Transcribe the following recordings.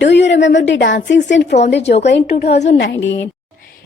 Do you remember the dancing scene from the Joker in 2019?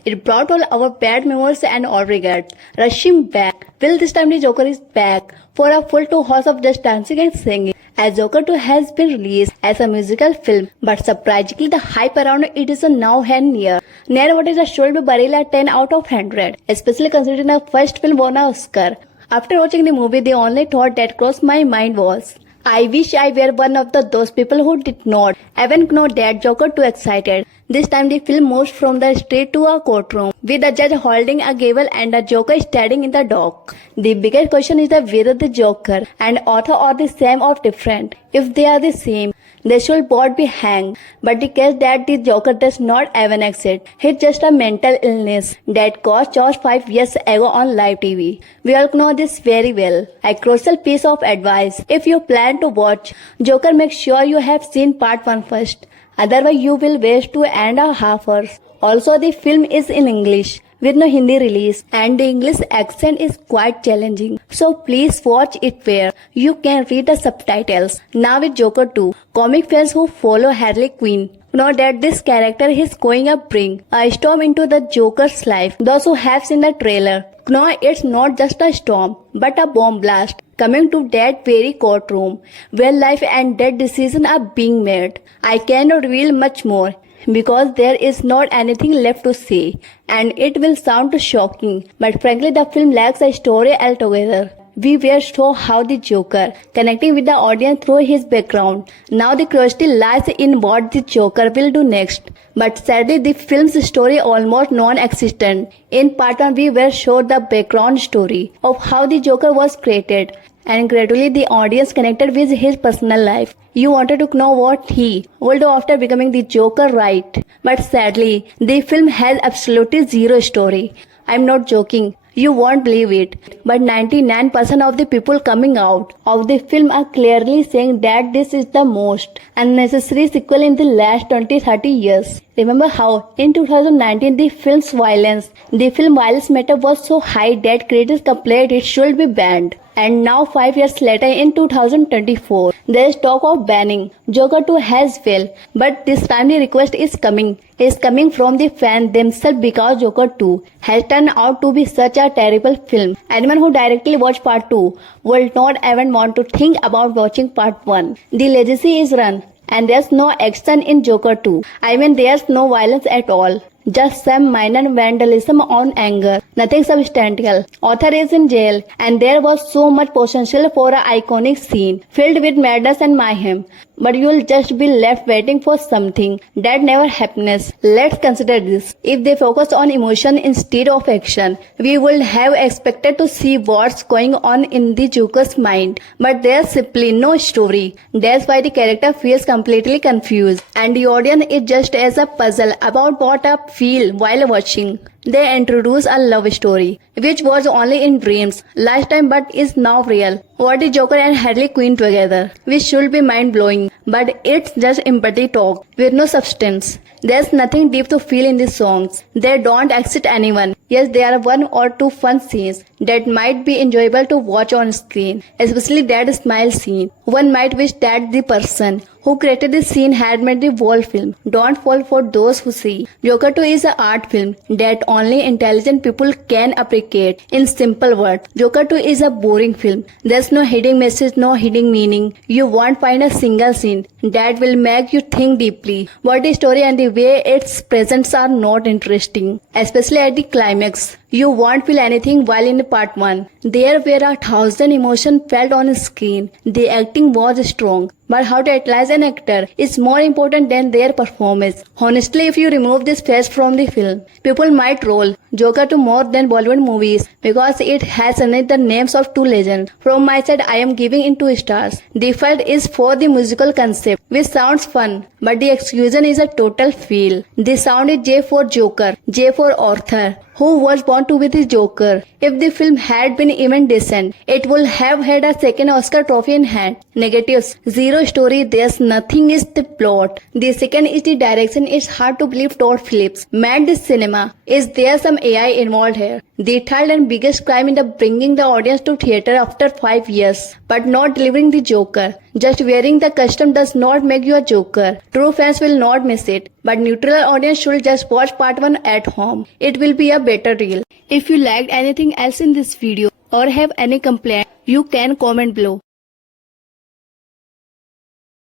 It brought all our bad memories and all regrets, rushing back. Well, this time the Joker is back for a full 2 hours of just dancing and singing. As Joker 2 has been released as a musical film, but surprisingly the hype around it is now hand near. Near what is a should be Barilla 10 out of 100, especially considering the first film won an Oscar. After watching the movie, the only thought that crossed my mind was, I wish I were one of those people who did not even know that Joker 2 excited. This time the film moves from the street to a courtroom, with a judge holding a gavel and a Joker standing in the dock. The biggest question is whether the Joker and author are the same or different. If they are the same, they should both be hanged. But the case that the Joker does not even exist. He's just a mental illness that caused George 5 years ago on live TV. We all know this very well. A crucial piece of advice. If you plan to watch Joker, make sure you have seen part 1 first. Otherwise, you will waste 2.5 hours. Also, the film is in English with no Hindi release, and the English accent is quite challenging. So please watch it where you can read the subtitles. Now with Joker 2, comic fans who follow Harley Quinn know that this character is going to bring a storm into the Joker's life. Those who have seen the trailer know it's not just a storm, but a bomb blast coming to that very courtroom where life and death decisions are being made. I cannot reveal much more because there is not anything left to say, and it will sound shocking, but frankly the film lacks a story altogether. We were shown how the Joker connecting with the audience through his background. Now the curiosity lies in what the Joker will do next. But sadly the film's story almost non-existent. In part 1 we were shown the background story of how the Joker was created, and gradually the audience connected with his personal life. You wanted to know what he will do after becoming the Joker, right? But sadly, the film has absolutely zero story. I'm not joking. You won't believe it, but 99% of the people coming out of the film are clearly saying that this is the most unnecessary sequel in the last 20-30 years. Remember how in 2019 the film violence meter was so high that critics complained it should be banned. And now 5 years later in 2024, there is talk of banning Joker 2 as well. But this time the request is coming from the fans themselves because Joker 2 has turned out to be such a terrible film. Anyone who directly watched part 2 will not even want to think about watching part 1. The legacy is run, and there's no action in Joker 2. I mean, there's no violence at all. Just some minor vandalism on anger. Nothing substantial. Author is in jail, and there was so much potential for an iconic scene filled with madness and mayhem. But you'll just be left waiting for something that never happens. Let's consider this. If they focus on emotion instead of action, we would have expected to see what's going on in the Joker's mind. But there's simply no story. That's why the character feels completely confused, and the audience is just as a puzzle about what to feel while watching. They introduce a love story, which was only in dreams last time but is now real. What is Joker and Harley Quinn together? Which should be mind-blowing, but it's just empathy talk with no substance. There's nothing deep to feel in these songs. They don't excite anyone. Yes, there are 1 or 2 fun scenes that might be enjoyable to watch on screen, especially that smile scene. One might wish that the person who created this scene had made the whole film. Don't fall for those who say Joker 2 is an art film that only intelligent people can appreciate. In simple words, Joker 2 is a boring film. There's no hidden message, no hidden meaning. You won't find a single scene that will make you think deeply. But the story and the way it's presents are not interesting, especially at the climax. You won't feel anything while in part 1. There were 1,000 emotions felt on screen. The acting was strong, but how to utilize an actor is more important than their performance. Honestly, if you remove this phase from the film, people might roll Joker 2 more than Bollywood movies because it has underneath the names of 2 legends. From my side, I am giving it 2 stars. The fault is for the musical concept, which sounds fun, but the execution is a total fail. The sound is J for Joker, J for author, who was born to be the Joker. If the film had been even decent, it would have had a second Oscar trophy in hand. Negatives: 0 hero story, there's nothing is the plot. The second is the direction. It's hard to believe Todd Phillips made this cinema. Is there some AI involved here? The third and biggest crime in the bringing the audience to theater after 5 years, but not delivering the Joker. Just wearing the costume does not make you a Joker. True fans will not miss it, but neutral audience should just watch part 1 at home. It will be a better reel. If you liked anything else in this video or have any complaint, you can comment below.